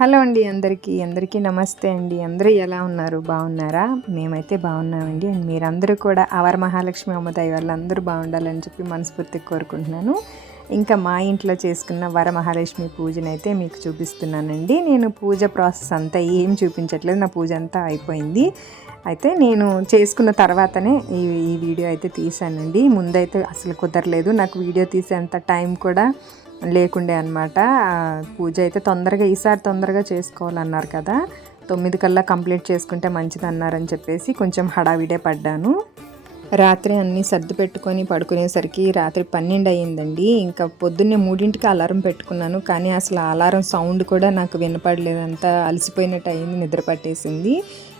Hello అండి, అందరికీ నమస్తే అండి. అందరూ ఎలా ఉన్నారు? బాగున్నారా? మేమైతే బాగున్నామండి. అండ్ మీరందరూ కూడా అవర్ మహాలక్ష్మి అమ్మ దయ వల్ల అందరూ బాగుండాలని చెప్పి మనస్ఫూర్తిగా కోరుకుంటున్నాను. ఇంకా మా ఇంట్లో చేసుకున్న వరమహాలక్ష్మి పూజనైతే మీకు చూపిస్తున్నానండి. నేను పూజ ప్రాసెస్ అంతా ఏం చూపించట్లేదు, నా పూజ అంతా అయిపోయింది. అయితే నేను చేసుకున్న తర్వాతనే ఈ వీడియో అయితే తీసానండి. ముందైతే అసలు కుదరలేదు, నాకు వీడియో తీసేంత టైం కూడా లేకుండే అనమాట. పూజ అయితే ఈసారి తొందరగా చేసుకోవాలన్నారు కదా, 9 కల్లా కంప్లీట్ చేసుకుంటే మంచిది అన్నారని చెప్పేసి కొంచెం హడావిడే పడ్డాను. రాత్రి అన్నీ సర్దు పెట్టుకొని పడుకునేసరికి రాత్రి 12 అయ్యిందండి. ఇంకా పొద్దున్నే 3ంటికి అలారం పెట్టుకున్నాను, కానీ అసలు అలారం సౌండ్ కూడా నాకు వినపడలేదు. అంతా అలసిపోయినట్టు అయింది, నిద్ర పట్టేసింది.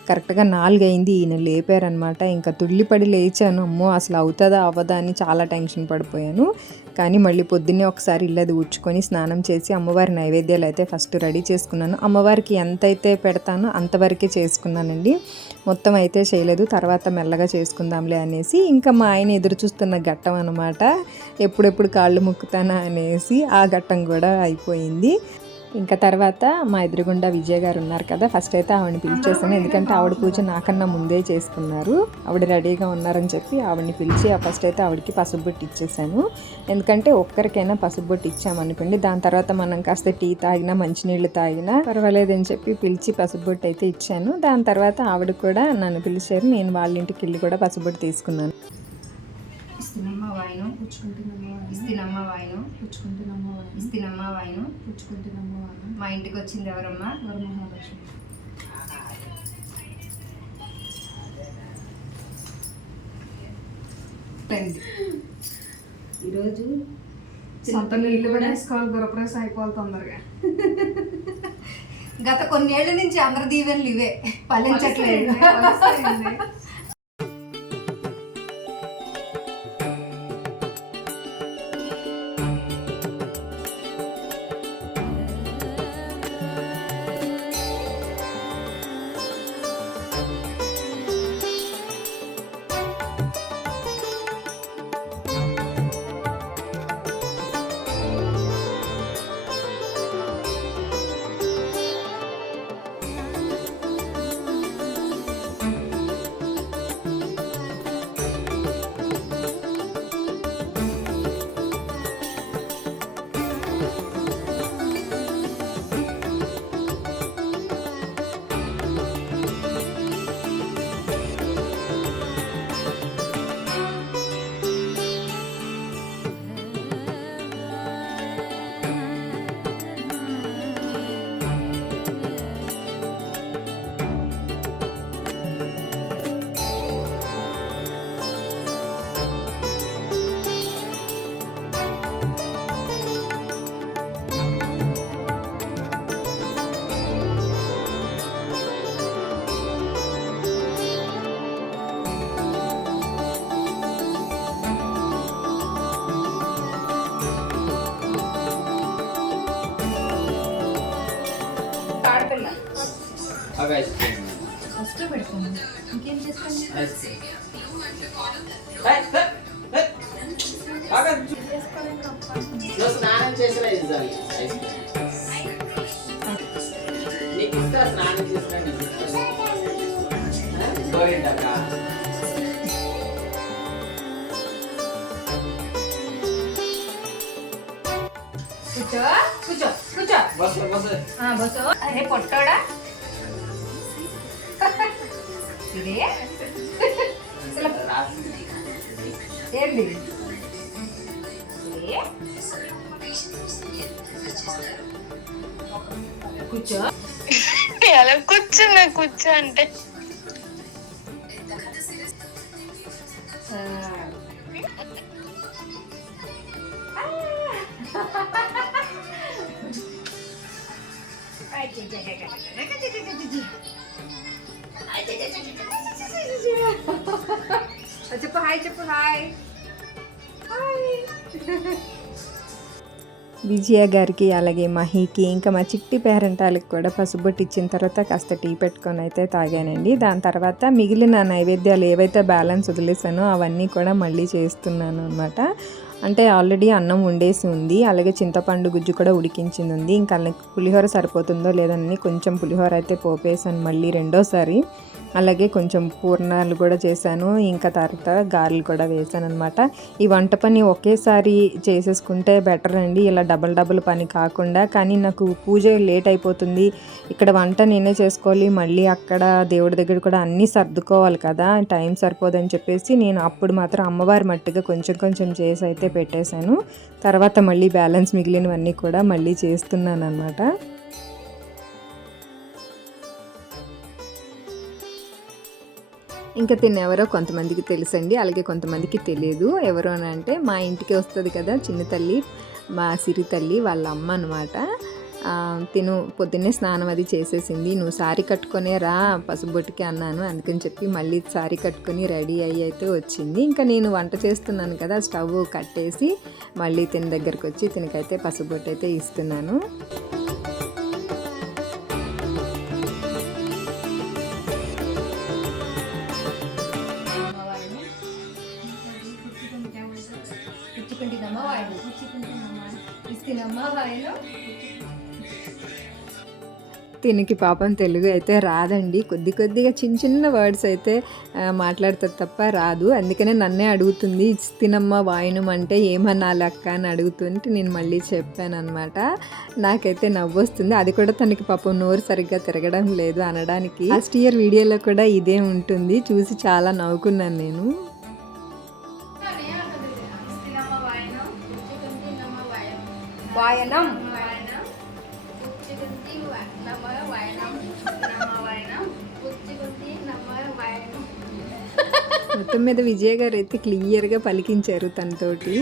కరెక్ట్గా 4 అయింది, ఈయన లేపారనమాట. ఇంకా తుళ్ళిపడి లేచాను. అమ్మో అసలు అవుతుందా అవ్వదా అని చాలా టెన్షన్ పడిపోయాను. కానీ మళ్ళీ పొద్దున్నే ఒకసారి ఇల్లది ఊడ్చుకొని స్నానం చేసి అమ్మవారి నైవేద్యాలు అయితే ఫస్ట్ రెడీ చేసుకున్నాను. అమ్మవారికి ఎంతైతే పెడతానో అంతవరకే చేసుకున్నానండి, మొత్తం అయితే చేయలేదు. తర్వాత మెల్లగా చేసుకుందాంలే అనేసి ఇంకా మా ఆయన ఎదురు చూస్తున్న ఘట్టం అనమాట, ఎప్పుడెప్పుడు కాళ్ళు ముక్కుతానా అనేసి ఆ ఘట్టం కూడా అయిపోయింది. ఇంకా తర్వాత మా ఎదురుగుండా విజయ్ గారు ఉన్నారు కదా, ఫస్ట్ అయితే ఆవిడని పిలిచేసాను. ఎందుకంటే ఆవిడ పూజ నాకన్నా ముందే చేసుకున్నారు, ఆవిడ రెడీగా ఉన్నారని చెప్పి ఆవిడని పిలిచి ఫస్ట్ అయితే ఆవిడకి పసుపు బొట్టు ఇచ్చేసాను. ఎందుకంటే ఒక్కరికైనా పసుపు బొట్టు ఇచ్చామనుకోండి, దాని తర్వాత మనం కాస్త టీ తాగినా మంచినీళ్ళు తాగినా పర్వాలేదని చెప్పి పిలిచి పసుపు బొట్టు అయితే ఇచ్చాను. దాని తర్వాత ఆవిడ కూడా నన్ను పిలిచారు, నేను వాళ్ళ ఇంటికి వెళ్ళి కూడా పసుపు బొట్టు తీసుకున్నాను. ఇస్తినమ్మ వాయిను పుచ్చుకుంటున్నమ్మ ఇస్తినమ్మ వాయిను పుచ్చుకుంటున్నమ్మ ఇస్తినమ్మ వాయిను పుచ్చుకుంటున్నమ్మ వాయిను. మా ఇంటికి వచ్చింది ఎవరమ్మా? వరమహాలక్ష్మి. ఈరోజు సొంత నీళ్ళు కూడా వేసుకోవాలి, గురప్రవేశం అయిపోవాలి తొందరగా. గత కొన్నేళ్ల నుంచి అందరి దీవెనలు ఇవే ఫలించట్లేదు. ఫస్ట్ పెట్టుకోండి, ఇంకేం చేస్తాను. స్నానం చేసిన నీకు ఇస్తా, స్నానం చేసిన కూర్చో కూర్చో కూర్చో బస్సు. అరే పొట్టోడా ఇది ఏంటి? కూర్చో అలా కూర్చో అంటే చెప్పు హాయ్, చెప్పు హాయ్. విజయ గారికి అలాగే మహికి ఇంకా మా చిట్టి పేరెంటాలకు కూడా పసుబొట్టు ఇచ్చిన తర్వాత కాస్త టీ పెట్టుకొని అయితే తాగానండి. దాని తర్వాత మిగిలిన నైవేద్యాలు ఏవైతే బ్యాలెన్స్ వదిలేసానో అవన్నీ కూడా మళ్ళీ చేస్తున్నాను అనమాట. అంటే ఆల్రెడీ అన్నం వండేసి ఉంది, అలాగే చింతపండు గుజ్జు కూడా ఉడికించింది ఉంది. ఇంకా పులిహోర సరిపోతుందో లేదని కొంచెం పులిహోర అయితే పోపేసాను మళ్ళీ రెండోసారి. అలాగే కొంచెం పూర్ణాలు కూడా చేశాను, ఇంకా తర్వాత గారెలు కూడా వేసాను అనమాట. ఈ వంట పని ఒకేసారి చేసేసుకుంటే బెటర్ అండి, ఇలా డబల్ పని కాకుండా. కానీ నాకు పూజ లేట్ అయిపోతుంది, ఇక్కడ వంట నేనే చేసుకోవాలి, మళ్ళీ అక్కడ దేవుడి దగ్గర కూడా అన్నీ సర్దుకోవాలి కదా, టైం సరిపోదని చెప్పేసి నేను అప్పుడు మాత్రం అమ్మవారి మట్టిగా కొంచెం చేసి అయితే పెట్టేశాను. తర్వాత మళ్ళీ బ్యాలెన్స్ మిగిలినవన్నీ కూడా మళ్ళీ చేస్తున్నాను అనమాట. ఇంకా తినెవరో కొంతమందికి తెలుసండి, అలాగే కొంతమందికి తెలియదు. ఎవరు అని అంటే మా ఇంటికి వస్తుంది కదా చిన్న తల్లి, మా సిరి తల్లి వాళ్ళ అమ్మ అనమాట. తిను పొద్దున్నే స్నానం అది చేసేసింది. నువ్వు సారీ కట్టుకొనే రా పసుబొట్టుకి అన్నాను, అందుకని చెప్పి మళ్ళీ సారీ కట్టుకొని రెడీ అయ్యి అయితే వచ్చింది. ఇంకా నేను వంట చేస్తున్నాను కదా, స్టవ్ కట్టేసి మళ్ళీ తిన దగ్గరకు వచ్చి తినకైతే పసుబొట్టు అయితే ఇస్తున్నాను. తినికి పాపం తెలుగు అయితే రాదండి, కొద్దిగా చిన్న వర్డ్స్ అయితే మాట్లాడుతుంది తప్ప రాదు. అందుకనే నన్నే అడుగుతుంది, ఇస్తినమ్మ వాయినం అంటే ఏమన్నాలి అక్క అని అడుగుతుంటే నేను మళ్ళీ చెప్పాను అనమాట. నాకైతే నవ్వు వస్తుంది, అది కూడా తనకి పాపం నోరు సరిగ్గా తిరగడం లేదు అనడానికి. లాస్ట్ ఇయర్ వీడియోలో కూడా ఇదే ఉంటుంది, చూసి చాలా నవ్వుకున్నాను నేను. వాయనం మొత్తం మీద విజయ గారు అయితే క్లియర్గా పలికించారు తనతోటి.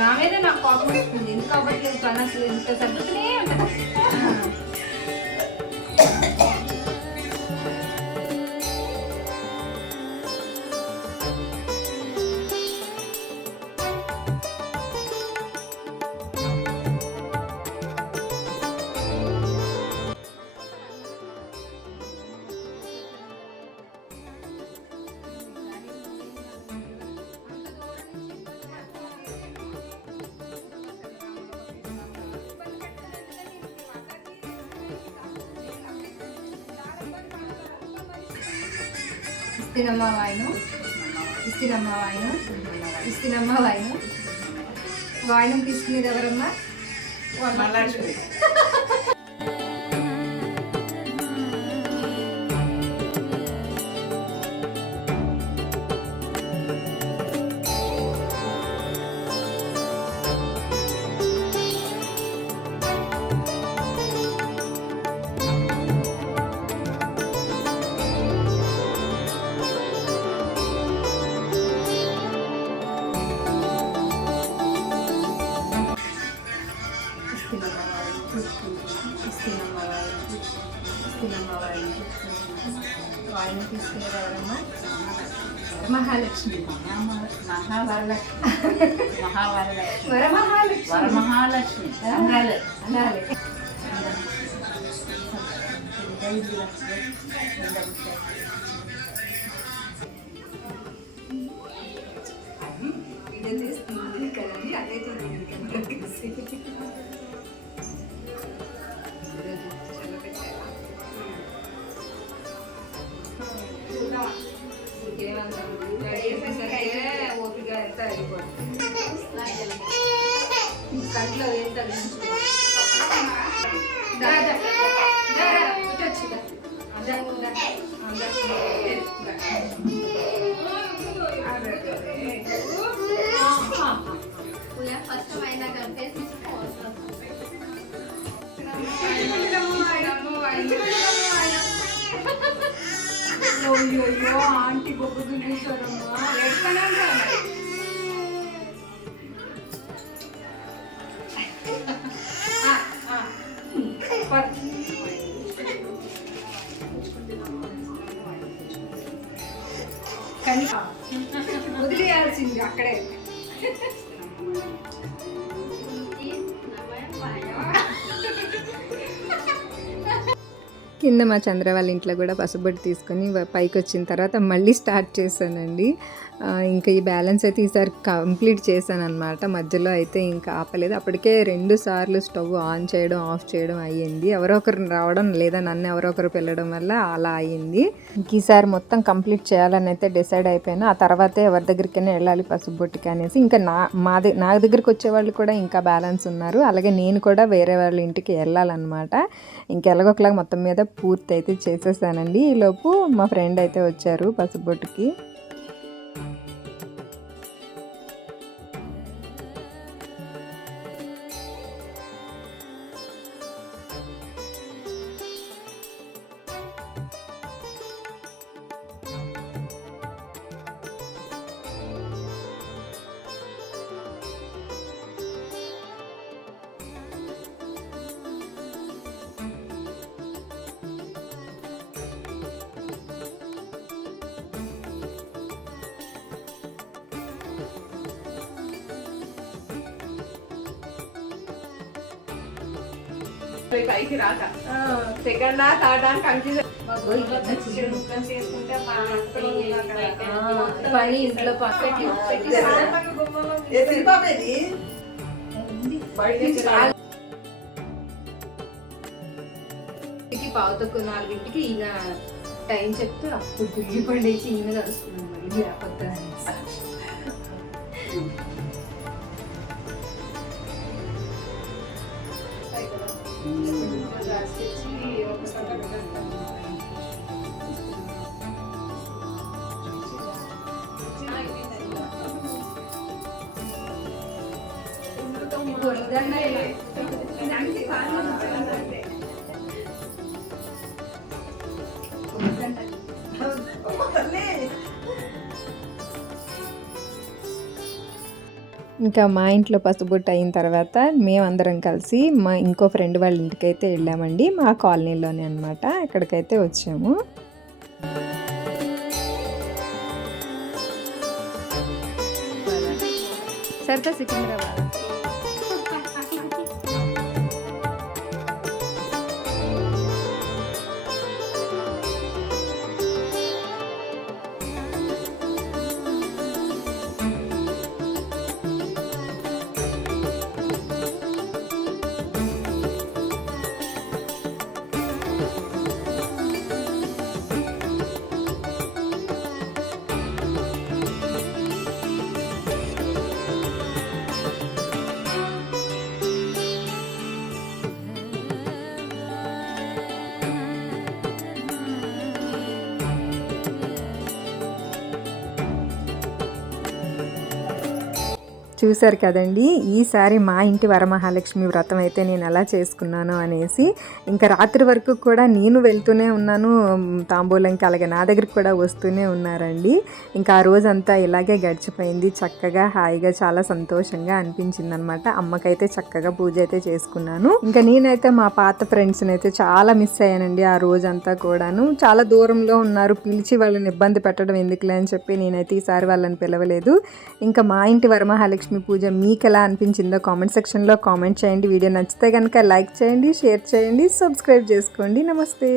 నా మీద నాకు కోపం వస్తుంది, ఎందుకు అవ్వట్లేదు పని, అసలు ఇంత సర్దుతూనే ఉంటుంది. ఇస్తినమ్మ వాయినం, ఇస్తినమ్మ వాయినం, ఇస్తినమ్మ వాయినం. వాయినం తీసుకునేది ఎవరమ్మా? వరలక్ష్మి. వాయినం తీసుకునేది ఎవరమ్మా? మహాలక్ష్మి. వరమహాలక్ష్మి అనాలి. వీడియో తీస్తుంది కదండి, అదే చూడండి కెమెరా తీసి. ఓపిక ఎంత అయిపోతుంది కంట్లో ఎంత ఫస్ట్ అయినా కలిపేసి అయ్యో ఆంటీ బొబ్బు చూసారమ్మా. కానీ వదిలేయాల్సింది అక్కడే. కింద మా చంద్ర వాళ్ళ ఇంట్లో కూడా పసుబొట్టు తీసుకొని పైకి వచ్చిన తర్వాత మళ్ళీ స్టార్ట్ చేశానండి. ఇంకా ఈ బ్యాలెన్స్ అయితే ఈసారి కంప్లీట్ చేశాను అనమాట. మధ్యలో అయితే ఇంకా ఆపలేదు. అప్పటికే 2 సార్లు స్టవ్ ఆన్ చేయడం ఆఫ్ చేయడం అయ్యింది. ఎవరో ఒకరు రావడం లేదా నన్ను ఎవరో ఒకరు పిల్లడం వల్ల అలా అయ్యింది. ఇంక ఈసారి మొత్తం కంప్లీట్ చేయాలని అయితే డిసైడ్ అయిపోయాను. ఆ తర్వాతే ఎవరి దగ్గరికైనా వెళ్ళాలి పసుబొట్టుకి అనేసి. ఇంకా నా దగ్గరికి వచ్చేవాళ్ళు కూడా ఇంకా బ్యాలెన్స్ ఉన్నారు. అలాగే నేను కూడా వేరే వాళ్ళ ఇంటికి వెళ్ళాలన్నమాట. ఇంకెలాగొకలాగా మొత్తం మీద పూర్తి అయితే చేసేసానండి. ఈలోపు మా ఫ్రెండ్ అయితే వచ్చారు పసుబొట్టుకి. పైకి రాక సెకండ్ థర్డ్ అని కన్ఫ్యూజన్. పని ఇంట్లో పెట్టి పావుతకు 4ంటికి ఈయన టైం చెప్తే అప్పుడు గుడ్డి పండేసి ఈయన కలుసుకున్నాం. మళ్ళీ రాకపోతే ఇంకా మా ఇంట్లో పసుబొట్టు అయిన తర్వాత మేమందరం కలిసి మా ఇంకో ఫ్రెండ్ వాళ్ళ ఇంటికైతే వెళ్ళామండి. మా కాలనీలోనే అనమాట. ఇక్కడికైతే వచ్చాము. సరితా సికింద్రాబాద్. చూశారు కదండి. ఈసారి మా ఇంటి వరమహాలక్ష్మి వ్రతం అయితే నేను ఎలా చేసుకున్నాను అనేసి. ఇంకా రాత్రి వరకు కూడా నేను వెళ్తూనే ఉన్నాను తాంబూలంకి. అలాగే నా దగ్గరికి కూడా వస్తూనే ఉన్నారండి. ఇంకా ఆ రోజంతా ఇలాగే గడిచిపోయింది. చక్కగా హాయిగా చాలా సంతోషంగా అనిపించింది అనమాట. అమ్మకైతే చక్కగా పూజ అయితే చేసుకున్నాను. ఇంకా నేనైతే మా పాత ఫ్రెండ్స్ని అయితే చాలా మిస్ అయ్యానండి. ఆ రోజంతా కూడాను చాలా దూరంలో ఉన్నారు. పిలిచి వాళ్ళని ఇబ్బంది పెట్టడం ఎందుకులే అని చెప్పి నేనైతే ఈసారి వాళ్ళని పిలవలేదు. ఇంకా మా ఇంటి వరమహాలక్ష్మి పూజ మీకు ఎలా అనిపించిందో కామెంట్ సెక్షన్లో కామెంట్ చేయండి. వీడియో నచ్చితే కనుక లైక్ చేయండి, షేర్ చేయండి, సబ్స్క్రైబ్ చేసుకోండి. నమస్తే.